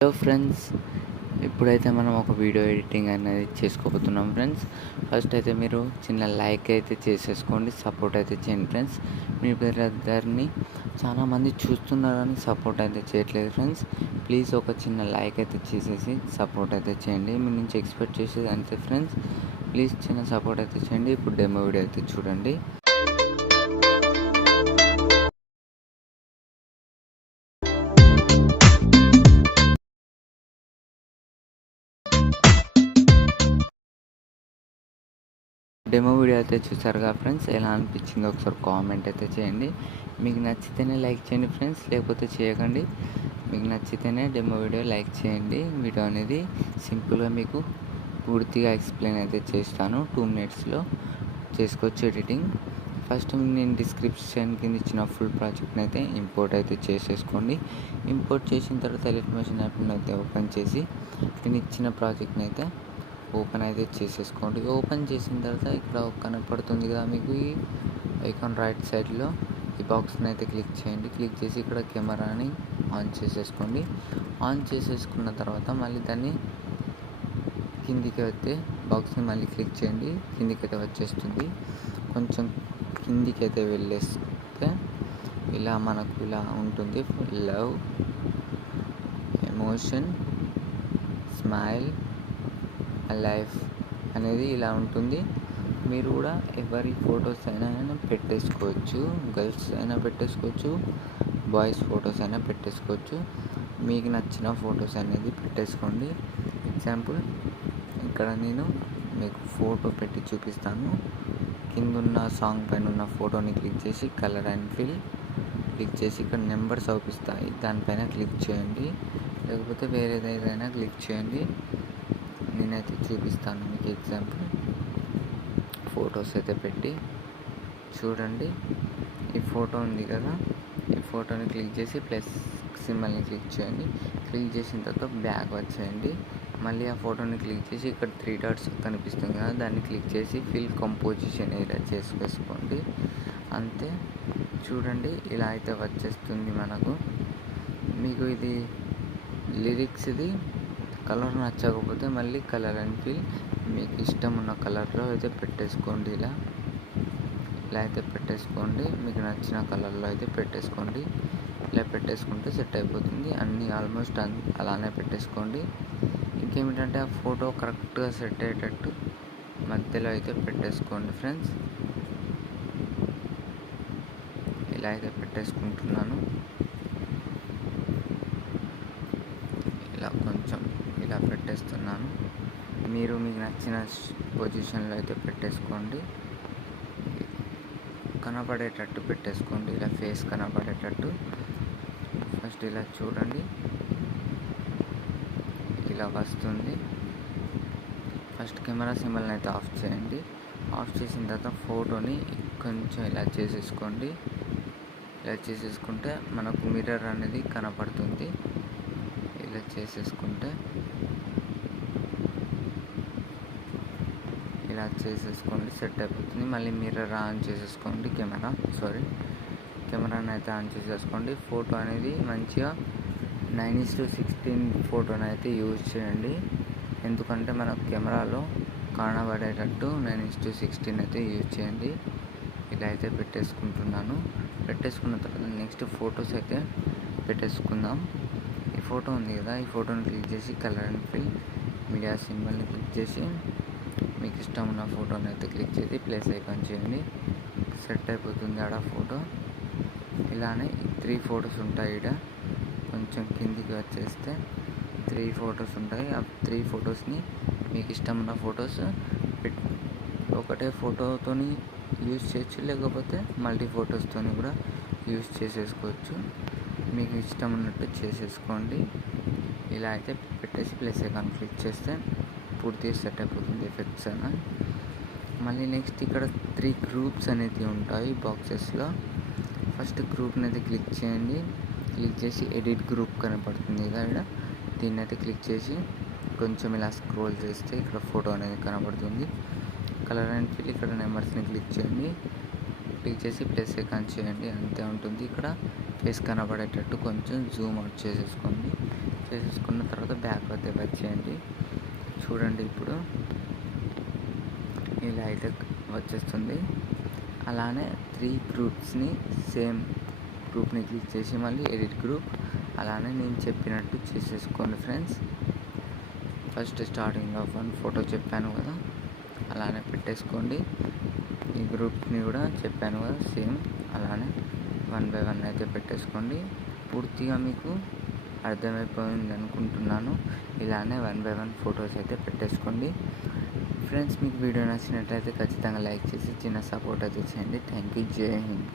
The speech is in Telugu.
హలో ఫ్రెండ్స్, ఇప్పుడైతే మనం ఒక వీడియో ఎడిటింగ్ అనేది చేసుకోబోతున్నాం ఫ్రెండ్స్. ఫస్ట్ అయితే మీరు చిన్న లైక్ అయితే చేసేసుకోండి, సపోర్ట్ అయితే చేయండి ఫ్రెండ్స్. మీ బ్రదర్ని చాలామంది చూస్తున్నారు కానీ సపోర్ట్ అయితే చేయట్లేదు ఫ్రెండ్స్. ప్లీజ్ ఒక చిన్న లైక్ అయితే చేసేసి సపోర్ట్ అయితే చేయండి. మీ నుంచి ఎక్స్పెక్ట్ చేసేది అంతే ఫ్రెండ్స్. ప్లీజ్ చిన్న సపోర్ట్ అయితే చేయండి. ఇప్పుడు డెమో వీడియో అయితే చూడండి. డెమో వీడియో అయితే చూసారుగా ఫ్రెండ్స్, ఎలా అనిపించిందో ఒకసారి కామెంట్ అయితే చేయండి. మీకు నచ్చితేనే లైక్ చేయండి ఫ్రెండ్స్, లేకపోతే చేయకండి. మీకు నచ్చితేనే డెమో వీడియో లైక్ చేయండి. వీడియో అనేది సింపుల్గా మీకు పూర్తిగా ఎక్స్ప్లెయిన్ అయితే చేస్తాను. 2 మినిట్స్లో చేసుకోవచ్చు ఎడిటింగ్. ఫస్ట్ నేను డిస్క్రిప్షన్ కింద ఇచ్చిన ఫుల్ ప్రాజెక్ట్ని అయితే ఇంపోర్ట్ అయితే చేసేసుకోండి. ఇంపోర్ట్ చేసిన తర్వాత ఎలిట్మోషన్ యాప్ని అయితే ఓపెన్ చేసి నేను ఇచ్చిన ప్రాజెక్ట్ని అయితే ఓపెన్ అయితే చేసేసుకోండి. ఓపెన్ చేసిన తర్వాత ఇక్కడ కనపడుతుంది కదా మీకు ఈ ఐకాన్ రైట్ సైడ్లో ఈ బాక్స్ని అయితే క్లిక్ చేయండి. క్లిక్ చేసి ఇక్కడ కెమెరాని ఆన్ చేసేసుకోండి. ఆన్ చేసేసుకున్న తర్వాత మళ్ళీ దాన్ని కిందికి అయితే బాక్స్ని మళ్ళీ క్లిక్ చేయండి. కిందికి అయితే వచ్చేస్తుంది. కొంచెం కిందికి అయితే వెళ్ళేస్తే ఇలా మనకు ఇలా ఉంటుంది. లవ్, ఎమోషన్, స్మైల్, లైఫ్ అనేది ఇలా ఉంటుంది. మీరు కూడా ఎవరి ఫొటోస్ అయినా పెట్టేసుకోవచ్చు. గర్ల్స్ అయినా పెట్టేసుకోవచ్చు, బాయ్స్ ఫొటోస్ అయినా పెట్టేసుకోవచ్చు. మీకు నచ్చిన ఫొటోస్ అనేది పెట్టేసుకోండి. ఎగ్జాంపుల్ ఇక్కడ నేను మీకు ఫోటో పెట్టి చూపిస్తాను. కింద ఉన్న సాంగ్ పైన ఉన్న ఫోటోని క్లిక్ చేసి కలర్ అండ్ ఫిల్ క్లిక్ చేసి ఇక్కడ నెంబర్స్ అవుపిస్తాయి, దానిపైన క్లిక్ చేయండి. లేకపోతే వేరేదైనా క్లిక్ చేయండి. నేనైతే చూపిస్తాను మీకు ఎగ్జాంపుల్. ఫొటోస్ అయితే పెట్టి చూడండి. ఈ ఫోటో ఉంది కదా, ఈ ఫోటోని క్లిక్ చేసి ప్లస్ సింబల్ని క్లిక్ చేయండి. క్లిక్ చేసిన తర్వాత బ్యాక్ వచ్చేయండి. మళ్ళీ ఆ ఫోటోని క్లిక్ చేసి ఇక్కడ 3 డాట్స్ కనిపిస్తుంది కదా, దాన్ని క్లిక్ చేసి ఫిల్ కంపోజిషన్ ఇలా చేసుకోండి. అంతే. చూడండి, ఇలా అయితే వచ్చేస్తుంది మనకు. మీకు ఇది లిరిక్స్, ఇది కలర్ నచ్చకపోతే మళ్ళీ కలర్ అండ్ ఫిల్ మీకు ఇష్టం ఉన్న కలర్లో అయితే పెట్టేసుకోండి. ఇలా అయితే పెట్టేసుకోండి. మీకు నచ్చిన కలర్లో అయితే పెట్టేసుకోండి. ఇలా పెట్టేసుకుంటే సెట్ అయిపోతుంది. అన్నీ ఆల్మోస్ట్ అలానే పెట్టేసుకోండి. ఇంకేమిటంటే ఆ ఫోటో కరెక్ట్గా సెట్ అయ్యేటట్టు మధ్యలో అయితే పెట్టేసుకోండి ఫ్రెండ్స్. ఇలా అయితే పెట్టేసుకుంటున్నాను. ఇలా కొంచెం ఇలా పెట్టేస్తున్నాను. మీరు మీకు నచ్చిన పొజిషన్లో అయితే పెట్టేసుకోండి. కనపడేటట్టు పెట్టేసుకోండి. ఇలా ఫేస్ కనపడేటట్టు ఫస్ట్ ఇలా చూడండి. ఇలా వస్తుంది. ఫస్ట్ కెమెరా సింబల్ని అయితే ఆఫ్ చేయండి. ఆఫ్ చేసిన తర్వాత ఫోటోని కొంచెం ఇలా చేసేసుకోండి. ఇలా చేసేసుకుంటే మనకు మిర్రర్ అనేది కనపడుతుంది. ఇలా చేసేసుకుంటే ఇలా చేసేసుకోండి, సెట్ అయిపోతుంది. మళ్ళీ మిర్రర్ ఆన్ చేసేసుకోండి. కెమెరాని అయితే ఆన్ చేసేసుకోండి. ఫోటో అనేది మంచిగా 9:16 ఫోటోని అయితే యూజ్ చేయండి. ఎందుకంటే మన కెమెరాలో కనబడేటట్టు 9:16 అయితే యూజ్ చేయండి. ఇలా అయితే పెట్టేసుకుంటున్నాను. పెట్టేసుకున్న తర్వాత నెక్స్ట్ ఫొటోస్ అయితే పెట్టేసుకుందాం. ఈ ఫోటో ఉంది కదా, ఈ ఫోటోని క్లిక్ చేసి కలర్ అండ్ ఫిల్ మీడియా సింబల్ని క్లిక్ చేసి మీకు ఇష్టం ఉన్న ఫోటోని అయితే క్లిక్ చేసి ప్లేస్ ఐకాన్ చేయండి. సెట్ అయిపోతుంది ఆడ ఫోటో. ఇలానే 3 ఫొటోస్ ఉంటాయి. ఇక్కడ కొంచెం కిందికి వచ్చేస్తే 3 ఫొటోస్ ఉంటాయి. ఆ 3 ఫొటోస్ని మీకు ఇష్టం ఉన్న ఫొటోస్ ఒకటే ఫోటోతోని యూజ్ చేయొచ్చు, లేకపోతే మల్టీ ఫొటోస్తో కూడా యూజ్ చేసేసుకోవచ్చు. మీకు ఇష్టం ఉన్నట్టు చేసేసుకోండి. ఇలా అయితే పెట్టేసి ప్లస్ ఐకాన్ క్లిక్ చేస్తే పూర్తిగా సెట్ అయిపోతుంది ఎఫెక్ట్స్ అయినా. మళ్ళీ నెక్స్ట్ ఇక్కడ 3 గ్రూప్స్ అనేది ఉంటాయి బాక్సెస్లో. ఫస్ట్ గ్రూప్ని అయితే క్లిక్ చేయండి. క్లిక్ చేసి ఎడిట్ గ్రూప్ కనపడుతుంది కదా, దీన్ని అయితే క్లిక్ చేసి కొంచెం ఇలా స్క్రోల్ చేస్తే ఇక్కడ ఫోటో అనేది కనపడుతుంది. కలర్ అండ్ ఫిల్ ఇక్కడ నెంబర్స్ని క్లిక్ చేయండి. క్లిక్ చేసి ప్లస్ ఐకాన్ చేయండి. అంతే ఉంటుంది. ఇక్కడ ఫేస్ కనబడేటట్టు కొంచెం జూమ్ అవుట్ చేసేసుకోండి. చేసేసుకున్న తర్వాత బ్యాక్ అయితే వచ్చేయండి. చూడండి ఇప్పుడు ఇలా అయితే వచ్చేస్తుంది. అలానే 3 గ్రూప్స్ని సేమ్ గ్రూప్ని క్లిక్ చేసి మళ్ళీ ఎడిట్ గ్రూప్ అలానే నేను చెప్పినట్టు చేసేసుకోండి friends. First starting of 1 photo చెప్పాను కదా, అలానే పెట్టేసుకోండి. ఈ గ్రూప్ని కూడా చెప్పాను కదా సేమ్ అలానే 1 బై 1 అయితే పెట్టేసుకోండి. పూర్తిగా మీకు అర్థమైపోయింది అనుకుంటున్నాను. ఇలానే 1 బై 1 ఫొటోస్ అయితే పెట్టేసుకోండి ఫ్రెండ్స్. మీకు వీడియో నచ్చినట్లయితే ఖచ్చితంగా లైక్ చేసి చిన్న సపోర్ట్ అయితే చేయండి. Thank you. జై హింద్.